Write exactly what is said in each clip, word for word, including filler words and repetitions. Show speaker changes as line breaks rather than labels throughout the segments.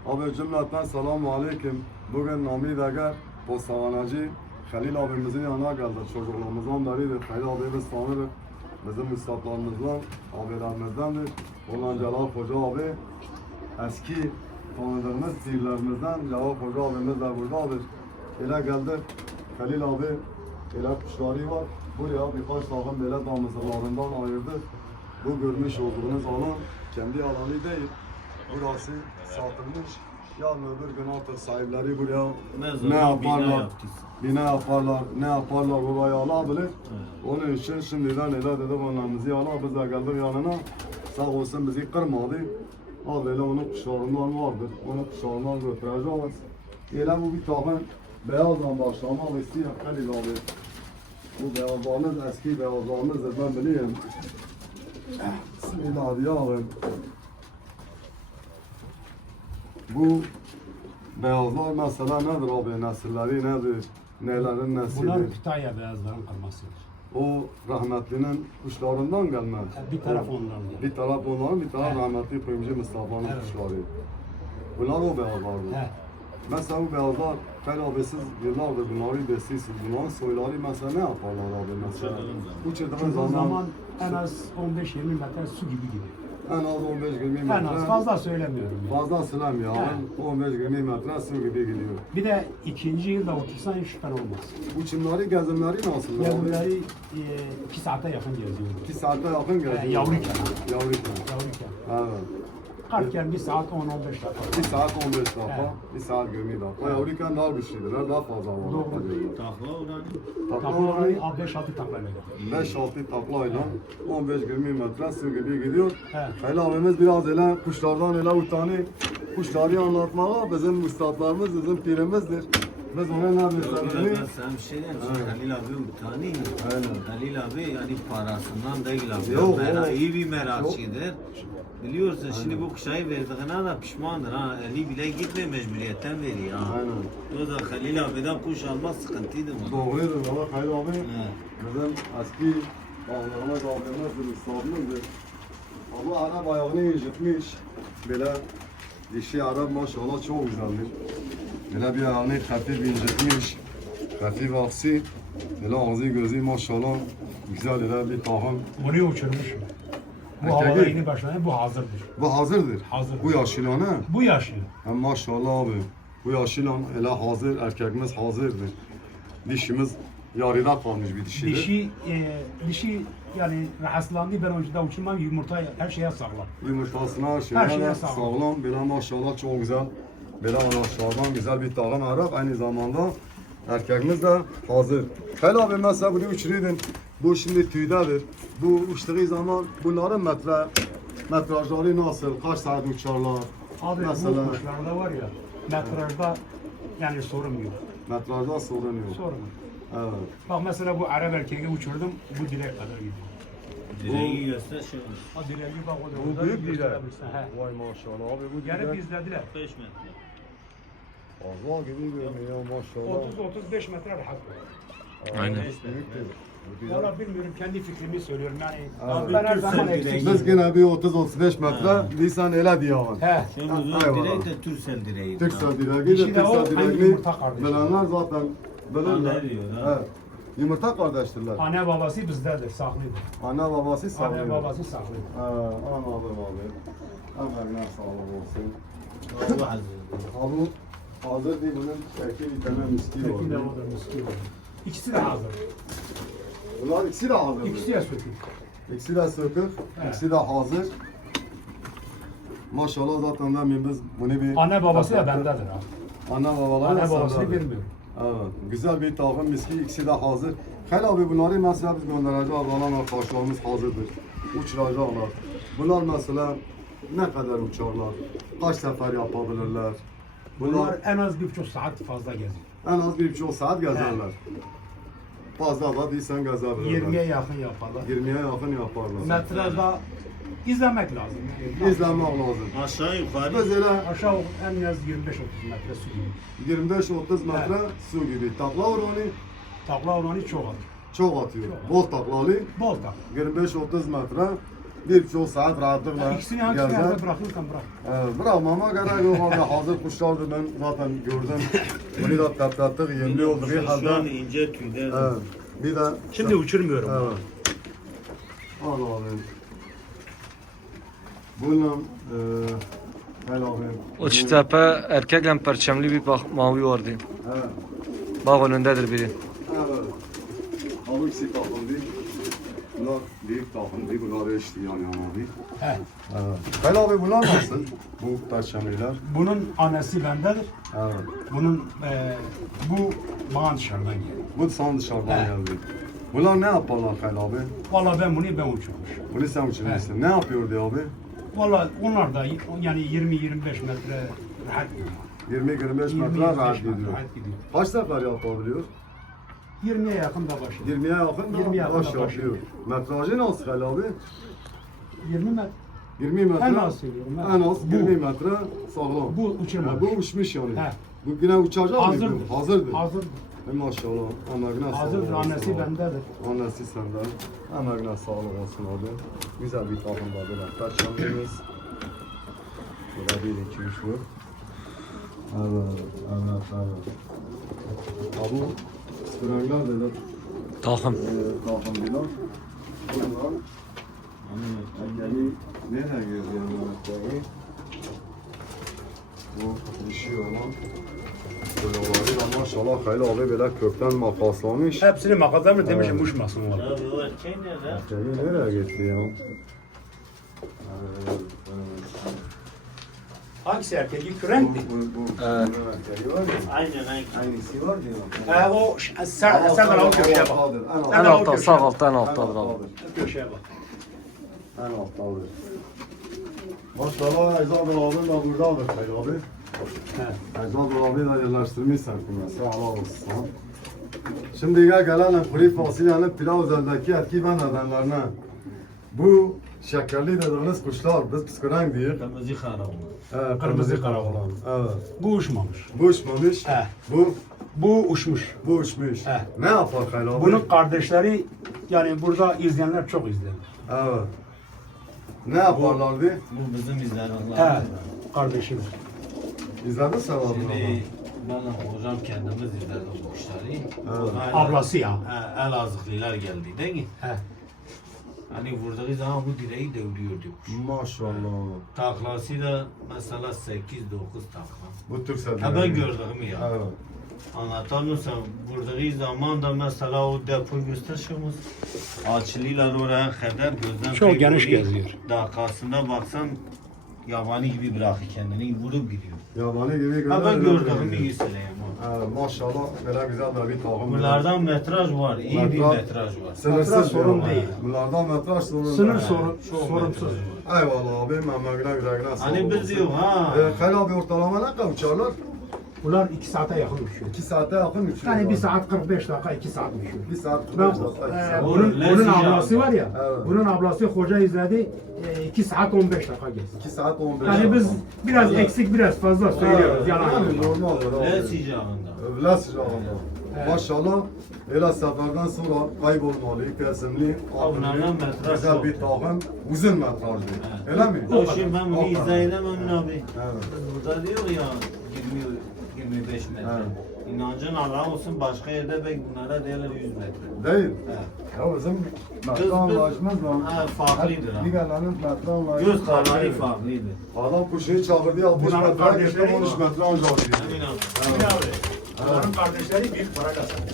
Abi cümleten selamu aleyküm. Bugün Nami Deger, Postavanacı Halil abimizin yanına geldik. Çocukluğumuzdan beridir. Halil abimiz tanırız. Bizim üstadlarımızdan, abilerimizdendir. Olan Celal Hoca abi, eski tanıdığımız sihirlerimizden Celal Hoca abimiz de buradadır. Ele geldik. Halil abi, ele kuşları var. Buraya birkaç takım böyle damızlarından ayırdık. Bu görmüş olduğunuz alan kendi alanı değil. Burası satılmış. Yarın öbür gün artık sahipleri buraya
Mezarı,
ne yaparlar,
bina yaptıysa.
bina yaparlar, ne yaparlar burayı alabilir.
Evet.
Onun için şimdiden ele dedi banamızı ala, biz de geldik yanına. Sağ olsun bizi kırmadı. Al böyle onun kuşlarından vardır. Onun kuşlarından götüreceğiz. Ele bu bir tane beyazdan başlamak istiyor Halil abi. Bu beyazlarımız eski beyazlarımızdır ben biliyorum. Bismillahirrahmanirrahim. Bu beyazlar mesela nedir abi? Nesilleri nedir? Nelerin
Bunlar
nesili?
Kütahya beyazların kalmasıdır.
O rahmetlinin kuşlarından gelme.
Bir taraf
O-
onların.
Bir taraf onların, bir taraf
He.
rahmetli Kuyumcu Mustafa'nın
Evet.
kuşları. Bunlar o beyazlardır.
He.
Mesela bu beyazlar, Kayla abi siz yıllardır bunları besliyorsunuz. Bunların soyları mesela ne yaparlar abi mesela?
Uçurduğun
Uçurduğun
O
zaman
zaman en az on beş yirmi metre su gibi gidiyor.
en az on beş yirmi metre.
En az fazla söylemiyorum. Yani.
Fazla silem ya.
He.
on beş yirmi metre su gibi gidiyor.
Bir de ikinci yılda otursan hiç şüphen olmaz.
Bu çimleri, gezimleri nasıl?
Ya
abi?
bunları e, iki saate yakın geziyoruz.
İki saate yakın geziyor.
He, yavruyken.
Yavruyken.
Yavruyken.
Evet.
Kalkken bir saat on on beş dakika.
Bir saat on beş dakika,
He.
bir saat yirmi dakika. Yavruyken daha güçlüdür, daha fazla var.
Doğru.
Takla oranı.
Takla
Taklaları
oranı
beş altı taklayla gidiyor.
beş altı taklayla on beş yirmi metre su gibi gidiyor.
He.
Hele abimiz biraz öyle kuşlardan öyle utanı kuşları anlatmaya bizim üstadlarımız, bizim pirimizdir. Biz ona ne
Ben
bilsemiz?
sana bir şey diyeyim. Şimdi
Evet.
Halil abi utanıyor.
Aynen.
Halil abi yani parasından değil abi.
Yok,
Mera,
o-
iyi bir merakçıdır. Biliyorsun şimdi bu kuşayı verdiğine de pişmandır ha. Eli bile gitme mecburiyetten veriyor ha.
Aynen.
O da Halil abiden kuş almak sıkıntıydı mı?
Doğrudur ama Hayri abi
He.
bizim eski bağlarımız abimizdir, üstadımızdır. Ama Arap ayağını incitmiş. Böyle dişi Arap maşallah çok güzeldir. Böyle bir ayağını hafif incitmiş. Hafif aksi. Böyle ağzı gözü maşallah güzel öyle bir tahım.
Oraya uçurmuş. Bu
Erkeği.
havada yeni başlayan bu hazırdır.
Bu hazırdır.
Hazır.
Bu yaşıyla ne?
Bu yaşlı.
Hem maşallah abi. Bu yaşıyla hele hazır, erkekimiz hazırdır. Dişimiz yarıda kalmış bir dişidir.
Dişi, e, dişi yani rahatsızlandı ben önceden uçurmam yumurta her şeye sağlam.
Yumurtasına her
Her
şeyine
şeye
de
sağlam.
sağlam. Böyle maşallah çok güzel. Böyle anaçlardan güzel bir takım Arap. Aynı zamanda erkekimiz de hazır. Hele abi mesela bunu uçuruyordun. Bu şimdi tüydedir. Bu uçtuğu zaman bunların metre metrajları nasıl? Kaç saat uçarlar?
Abi
mesela
bu kuşlarda var ya metrajda yani sorun yok.
metrajda sorun yok.
Sorun yok.
Evet.
Bak mesela bu Arap erkeği uçurdum bu direk kadar gidiyor.
Direği göster şey olur.
Ha direği bak o da
Bu
orada
büyük direk.
gösterebilirsin, he.
Vay maşallah abi bu
Yani
direk
izlediler.
beş metre.
Allah gibi görünüyor maşallah.
otuz otuz beş metre rahat.
Aynen.
Valla bilmiyorum kendi fikrimi söylüyorum yani.
Abi,
Ben her
Türk
zaman
sen
eksik.
direği-
Biz yine bir otuz otuz beş metre lisan ele diyorlar.
He.
Şimdi
Ha,
uzun
eyvallah.
direği de Türksel direği.
Türksel direği,
Dişi de
Türksel
o, aynı
direğini
yumurta kardeşi.
bilenler zaten bilirler.
Anne diyor, ha.
Evet. Yumurta kardeştirler.
Anne babası bizdedir, saklıydı.
Anne babası
Anne
sağlıyor.
babası saklıydı.
He, anladım abi. Emeğine sağlık olsun.
Allah hazır.
Abi hazır değil bunun erkeği bir tane miski
Sökü de
var.
odur, miski var. İkisi de hazır.
Bunlar ikisi de hazır.
İkisi de sökü.
İkisi de sökük,
He.
ikisi de hazır. Maşallah zaten demin biz bunu bir...
Anne babası da bendedir ha.
Anne babaları
Anne
da
babasını
sendedir.
bilmiyorum.
Evet, güzel bir takım miski, ikisi de hazır. Hele abi bunları mesela biz göndereceğiz, alan arkadaşlarımız hazırdır. Uçuracaklar. Bunlar mesela ne kadar uçarlar, kaç sefer yapabilirler? Bunlar
Bunlar en az bir buçuk saat fazla geziyor.
en az bir buçuk saat gezerler. Fazla da değilsen gezebilirler.
yirmiye yakın yaparlar.
yirmiye yakın yaparlar.
Metrajda izlemek lazım.
İzlemek lazım.
Aşağı yukarı.
Biz öyle
Aşağı en az yirmi beş otuz metre su gibi.
yirmi beş otuz metre su gibi. Takla oranı
Takla oranı çok alır.
çok atıyor.
Çok.
Bol taklalı.
Bol tak.
yirmi beş otuz metre birçok saat rahatlıkla
İkisini hangisini
gezer.
evde bırakırsan bırak.
Evet, bırakmama gerek yok abi. Hazır kuşlardı, ben zaten gördüm. Bunu da teptattık, yemli oldu bir
Şu an
halde.
ince tüyde.
Evet. Bir de
Şimdi uçurmuyorum.
evet. Al abi. Bununla eee gel abi.
O çitepe erkekle perçemli bir bak mavi vardı.
Evet.
Bak önündedir biri.
Evet. Abi ikisi takıldı. Bunlar büyük takıldı. Bunlar eşti yan yana abi.
He.
Evet. Gel abi bunlar nasıl? Bu perçemliler.
Bunun annesi bendedir.
Evet.
Bunun e, bu bana dışarıdan geldi.
Bu sana dışarıdan
He.
geldi. Bunlar ne yaparlar Hayal abi?
Vallahi ben bunu ben uçurmuş.
Bunu sen uçurmuşsun. Ne yapıyordu abi?
Vallahi onlar da yani yirmi yirmi beş metre rahat gidiyor.
yirmi yirmi beş
yirmi
metre
yirmi beş
rahat
metre
gidiyor.
rahat gidiyor.
Kaç sefer yapabiliyor?
yirmiye yakın da başlıyor.
yirmiye yakın da
yirmi yakın da
baş
başlıyor.
yapıyor. Metrajı nasıl Hayal abi?
yirmi metre.
yirmi metre.
En az söylüyorum.
En az
Bu-
yirmi metre sağlam.
Bu uçurmamış.
Ha, bu uçmuş yani.
He.
Bu yine uçacak mı?
Hazırdır.
bu? Hazırdır.
Hazırdır.
E maşallah. Emeğine sağlık
Hazırdır.
olsun
Annesi
abi.
bendedir.
Annesi senden. Emeğine sağlık olsun abi. Güzel bir takım var böyle. Perşembemiz. Böyle bir, iki, üç bu. Evet, evet, evet. Ha bu sprengler de
Takım.
e, takım diyor. Bunlar. Erkeği nereye girdi yani erkeği? Bu dişi olan. Böyle olabilir maşallah Hayal abi böyle kökten makaslamış.
Hepsini makaslarla demişim
Evet.
uçmasın var.
Abi o erkeği nerede?
Erkeği nereye gitti ya? Evet, evet.
Hangisi erkeği? Kürenkti.
Bu, bu, bu,
Evet.
bunun erkeği var ya.
Aynen aynen.
Aynısı var diyor.
He o ş- sen sen bana o köşeye bak.
En
En
Ana o
altta,
köşe.
sağ altta en alttadır abi.
Köşeye bak.
En alttadır. Maşallah Eczal abim de buradadır Hayal abi.
He.
Eczal abi de yerleştirmişsen kümesi. Allah olsun. Şimdi gel gelelim kuru fasulyenin pilav üzerindeki etki ben nedenlerine. Bu şekerli dediğiniz kuşlar biz psikolojik değil.
Kırmızı karavan.
Evet,
Kırmızı karavan.
Evet.
Bu uçmamış.
Bu uçmamış.
He.
Bu
Bu uçmuş.
bu uçmuş.
He.
Ne yapar Hayal abi?
Bunun kardeşleri yani burada izleyenler çok izler.
Evet. Ne yaparlardı?
Bu bizim
He.
izlenimler.
Kardeşidir.
İzledin sen abi.
Şimdi ben hocam kendimiz izledik bu kuşları.
Evet.
Aynen.
Ablası ya.
He, Elazığlılar geldi değil mi?
He.
Hani vurduğu zaman bu direği devriyordu.
Maşallah.
Taklası da mesela sekiz dokuz takla.
Bu Türk sevdiği.
Ha ben gördüğümü ya.
Evet.
Anlatamıyorsam vurduğu zaman da mesela o depo gösterişimiz açılıyorlar oraya kadar gözden
Çok geniş
kayboluyor.
geziyor.
Dakikasında baksan yabani gibi bırakıyor kendini vurup gidiyor.
Yabani gibi
Ha ben
gördüm.
gördüğümü iyi söyleyeyim ha.
Evet, maşallah böyle güzel de bir takım.
Bunlardan metraj var, iyi bir
Metraj-
metraj var.
Sınırsız
Metraj sorun
yani.
değil.
Bunlardan metraj sorun
Sınır
değil.
sorun,
Çok
sorunsuz.
metraj var.
Eyvallah abi, emeğine yüreğine sağlık
Hani biz
olsun.
diyor ha.
Ee, Hayal abi ortalama ne kadar uçarlar?
Bunlar iki saate yakın uçuyor.
iki saate yakın uçuyor.
Yani bir saat kırk beş dakika, iki saat uçuyor.
Bir saat
Ben,
kırk beş dakika. iki
e,
saat.
bunun,
O
bunun
lens
ablası
icabı.
var ya,
Evet.
bunun ablası hoca izledi, e, iki saat on beş dakika geçti.
iki saat on beş
Yani biz
dakika.
biraz eksik, biraz fazla söylüyoruz. Yalan
Yani
yok.
normaldir abi.
Ne sıcağında.
Öyle sıcağında.
Evet.
Maşallah öyle seferden sonra kaybolmalı, kesimli,
Bunlardan metraj
güzel
çok.
bir takım, uzun metrajlı. Öyle mi?
O şimdi ben bunu
Aferin.
izleyelim Emin abi.
Evet.
Burada diyor ya yirmi yirmi beş metre.
Evet.
İnancın Allah olsun başka yerde belki bunlara değerler yüz metre.
Değil.
Evet.
Ya bizim
Kız-
metre anlayışımız var.
Ha, farklıdır ha.
Bir gelenin metre anlayışı
Göz kararı farklıydı.
Adam kuşu çağırdı, altmış
Bunların
metre,
kardeşleri
gittim on üç
var.
metre anca aldı.
Emin abi.
Emin abi, onların kardeşleri büyük para kazandı.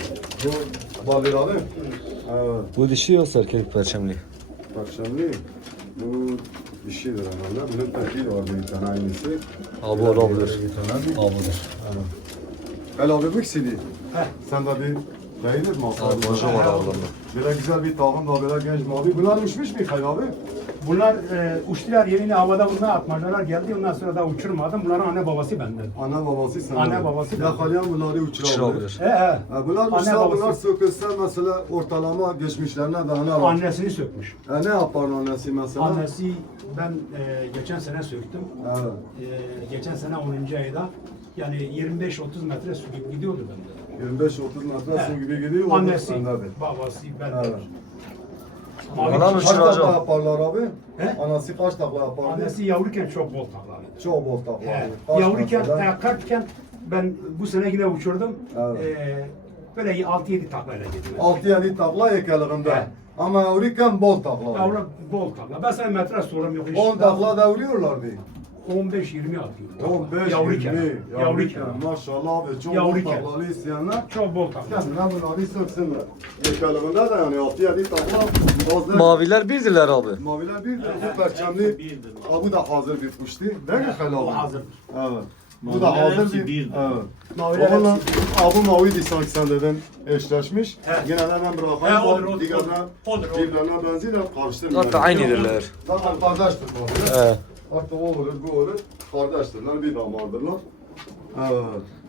Bu baliralı. Evet.
Bu dişi yoksa erkek perçemli.
Perşembe. Bu dişidir herhalde. Bunun terkiği var bir tane aynısı.
Abi olabilir.
Bir tane.
Abidir.
Evet. El abi bu ikisiydi.
Heh.
Sen de bir beğenir mi?
Abi boşa var ablamda.
Böyle güzel bir takım da böyle genç mavi. Bunlar uçmuş mu Hayal abi?
Bunlar e, uçtular yerini havada bunlar atmacalar geldi ondan sonra da uçurmadım. Bunların anne babası bende.
Anne babası sen.
Anne babası ben.
Yakalayan bunları uçurabilir.
Uçurabilir.
He he.
Ha, bunlar
Anne
uçsa
babası.
bunlar sökülse mesela ortalama geçmişlerine dayanır.
Annesini sökmüş.
Ha, ne yapar annesi mesela?
Annesi ben e, geçen sene söktüm.
Evet.
E, geçen sene onuncu ayda yani yirmi beş otuz metre su gibi gidiyordu bende.
yirmi beş otuz metre su
He.
gibi gidiyor. onun
Annesi,
sendedir.
babası, ben
Evet.
Mavi
Valla mı
Kaç takla
uçuracağım?
yaparlar abi?
He?
Anası kaç takla yapar?
Annesi yavruyken çok bol taklardı.
Çok bol takla.
He.
Kaç
Yavruyken,
mesela?
e, kartken ben bu sene yine uçurdum.
Evet.
E, böyle altı yedi taklayla gittim.
altı yedi takla ekeliğinde.
He.
Ama yavruyken bol takla.
Yavru bol takla. Ben sana metre sorum yok.
on takla da vuruyorlardı.
on beş yirmi atıyor.
on beş
Yavruyken.
yirmi.
Yavruyken.
Yavruyken. Maşallah abi çok bol
Yavruyken.
taklalı isteyenler.
Çok bol takla.
Kendine bunları söksünler. Ekeliğinde de yani altı yedi takla. Bazıları-
Maviler birdiler abi.
Maviler bir de bu perçemli.
birdir.
Ha, bu da hazır bir kuştu. Değil mi Halil abi?
O hazırdır.
Evet. Bu da
Maviler
hazır
hepsi
bir.
birdir.
Evet.
Maviler
Oğlum
hepsi
abi maviydi sanki sen dedin eşleşmiş.
He.
Yine de ben
He,
bırakayım.
odur,
Bak
odur,
diğerine
odur, odur.
birbirlerine benziyorlar. Karıştırmıyor.
Zaten aynıdırlar.
Zaten kardeştir maviler.
He.
Artık o olur bu olur. Kardeştirler bir damardırlar. Evet.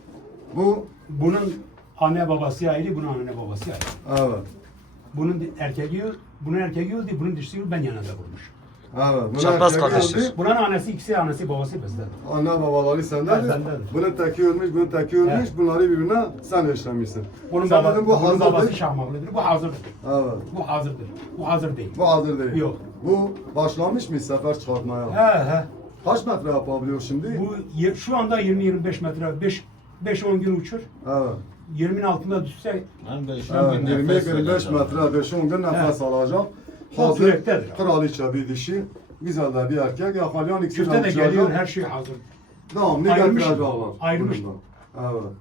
Bu
Bunun anne babası ayrı, bunun anne babası ayrı.
evet.
Bunun erkeği, bunun erkeği öldü, bunun dişisi ben yanında vurmuş.
Evet. Bunlar
Çapraz
erkek
kardeştir.
öldü.
Bunun annesi, ikisi annesi babası bizden.
Anne babaları sendedir.
Evet, bendedir.
Bunun teki ölmüş, bunun teki ölmüş.
Evet.
Bunları birbirine sen eşlemişsin.
Bunun,
sen
baba,
dedin bu
bunun babası
hazırdır.
Şahmaklıdır, bu hazırdır.
Evet.
Bu hazırdır. Bu hazır değil.
Bu hazır değil.
Yok.
Bu başlamış mı sefer çıkartmaya?
He he.
Kaç metre yapabiliyor şimdi?
Bu ye- şu anda yirmi yirmi beş metre, beş on gün uçur.
Evet.
yirminin altında düşse
Ben beş
Evet,
gün
yirmi
nefes
yirmi beş
vereceğim.
metre beş on gün nefes alacak.
Çok
Hazır
yürektedir.
kraliçe bir dişi. Güzel de bir erkek. Yakalayan ikisi
çifte de
uçacak.
geliyor, her şey hazır.
Devamlı
Ayrılmış.
getirecekler.
Ayrılmış.
Bundan. Evet.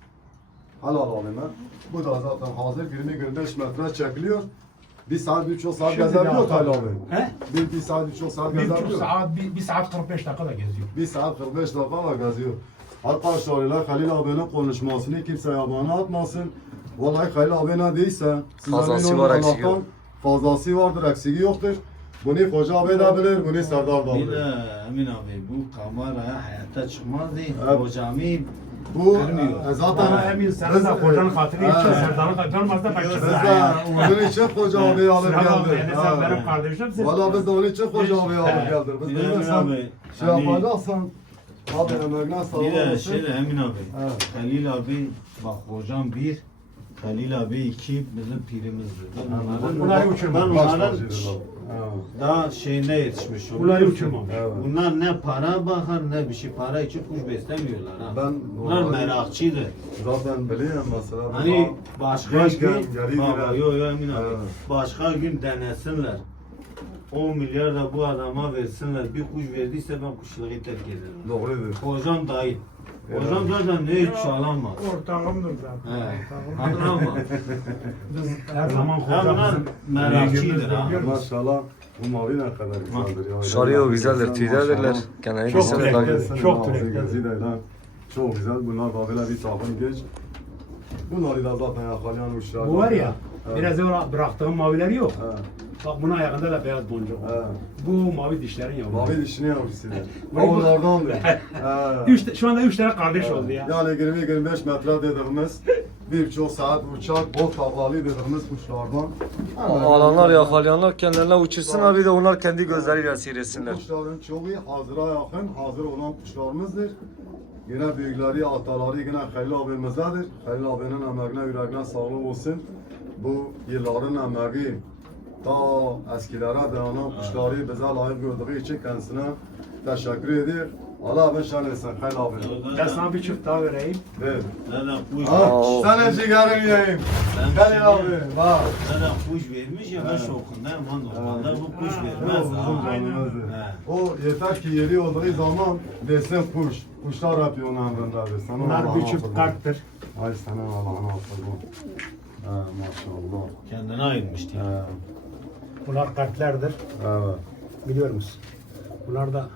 Helal alime. Bu da zaten hazır. yirmi yirmi beş metre çekiliyor. Bir saat, bir buçuk saat
Şimdi
gezebiliyor
de-
Halil abi.
He?
Bir, bir saat, bir buçuk saat
Bir buçuk
gezebiliyor.
saat, bir, bir saat kırk beş dakika da geziyor.
Bir saat kırk beş dakika var geziyor. Arkadaşlar ile Halil abinin konuşmasını kimse yabana atmasın. Vallahi Halil abi ne değilse sizlerin
Fazlası
onun
var, eksiği
Allah'tan
yok.
fazlası vardır, eksiği yoktur. Bunu Hoca abi de bilir, bunu Serdar da
Bir
bilir.
de Emin abi bu kameraya hayatta çıkmaz değil.
Evet.
Hocamı
Bu
Kırmıyor.
e, zaten
Bana emin sen
biz-
de kocanın hatırı için,
Evet.
Serdar'ın hatırı olmazsa ben
Biz
çıkıyorum.
de onun için Hoca abi alıp
Sıra bak,
geldik.
yani sen
Ha.
benim kardeşimsin.
Valla biz de onun için Hoca abi alıp
Evet.
geldik. Biz
Bir de
de
Emin
sen
abi,
şey
hani-
yapacaksan abi emeğine sağ
bir de
olasın.
şöyle Emin abi.
Evet.
Halil abi bak hocam bir, Halil abi iki bizim pirimizdir. Ben onların,
Bunları uçurmam.
ben
Baş
onların
tacıdır abi. Evet.
daha şeyinde yetişmişim.
Bunları
biliyorsun.
uçurmamış.
Evet.
Bunlar ne para bakar ne bir şey. Para için kuş beslemiyorlar ha.
Ben-
Bunlar merakçıdır.
Zaten biliyorum mesela.
Hani başka
Gençken
gün,
geliydiler.
baba yo yo Emin abi.
Evet.
Başka gün denesinler. on milyar da bu adama versinler. Bir kuş verdiyse ben kuşları terk ederim.
Doğrudur.
Hocam dahil.
Evet.
Hocam zaten ne hiç çalamaz.
Ortağımdır zaten.
He. Anlamaz.
Biz her zaman
Ya bunlar
hocamızın
merakçıdır ha.
biliyor musun?
Maşallah bu mavi ne kadar güzeldir ya.
Şarıyor güzeldir, tüylerdirler. Kendini
Çok
bilseler daha
renkli.
güzel.
Çok
Çok
türekli.
Çok güzel. Bunlar da böyle bir takım geç. Bunları da zaten yakalayan uçlar.
Bu var ya,
Evet.
biraz evvel bıraktığım maviler yok.
Evet.
Bak bunun ayağında da beyaz boncuk var.
Evet.
Bu mavi dişlerin yavrusu.
Mavi dişini yavrusuydu.
Bu-
Onlardandır. Evet.
Üç, şu anda üç tane kardeş oldu ya.
Yani yirmi yirmi beş metre dediğimiz birçok saat uçak, bol taklalı dediğimiz kuşlardan.
Alanlar yakalayanlar kendilerine uçursun abi bir de onlar kendi gözleriyle seyretsinler.
Kuşların çoğu hazıra yakın, hazır olan kuşlarımızdır. Yine büyükleri, ataları yine Halil abimizdedir. Halil abinin emeğine, yüreğine sağlık olsun. Bu yılların emeği, ta eskilere dayanan kuşları bize layık gördüğü için kendisine teşekkür ediyor. Allah abin şan etsin Halil abi.
Ben sana bir çift daha vereyim.
Ver.
Zaten kuş,
Ha,
Oo.
sana cigarını yiyeyim.
Ben
Halil abi,
şimdi-
bak.
zaten kuş vermiş ya ben şokundayım. Ama normalde bu kuş vermez
Uzun
ha.
canımızdır.
He.
O yeter ki yeri olduğu zaman desin kuş. Kuşlar yapıyor onun emrindedir. Sana
Bunlar
Allah'ın
bir çift
affı.
karttır.
Ay sana Allah'ın affı. He maşallah.
Kendine ayırmış diye.
He,
Bunlar kartlardır.
evet.
Biliyor musun? Bunlar da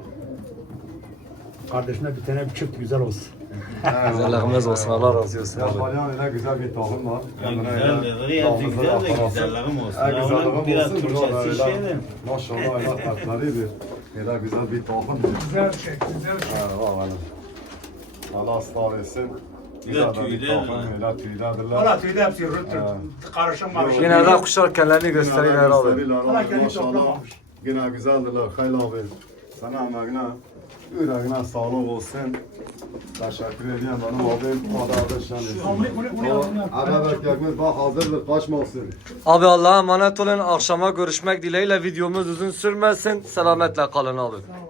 kardeşine bir tane bir çift güzel olsun.
Güzelliğimiz olsun Allah razı olsun
Ya
abi.
Falyan öyle güzel bir tahım var.
Ya
Kendine
güzel
öyle
dedi, ya
damızı
güzel de
yaparası.
güzelliğim olsun.
Ya
Ya
güzelliğim
onun biraz
olsun,
Türkçesi
bunlar öyle-
şeydir.
Maşallah öyle kalpleridir. Öyle güzel bir tahım.
Güzel şey, güzel şey.
He bak hanım. Allah ıslah etsin.
Bir de
Güzel de bir
tüyler
tahım.
ha.
Öyle tüylerdirler.
Valla tüyde hepsi rüt rüt.
Ha.
Karışım var.
Yine de kuşlar kendilerini gösterirler abi.
Hala kendi
Maşallah.
toplamamış.
Yine güzeldirler. Hayırlı abi. Sana emeğine Yüreğine sağlık olsun. Teşekkür ediyorum benim abim. Hadi ateşten
Bunu- bunu- bunu yapın, yapın.
Evet evet yakmış bak hazırdır kaçmasın.
Abi Allah'a emanet olun. Akşama görüşmek dileğiyle videomuz uzun sürmesin. Selametle kalın abi.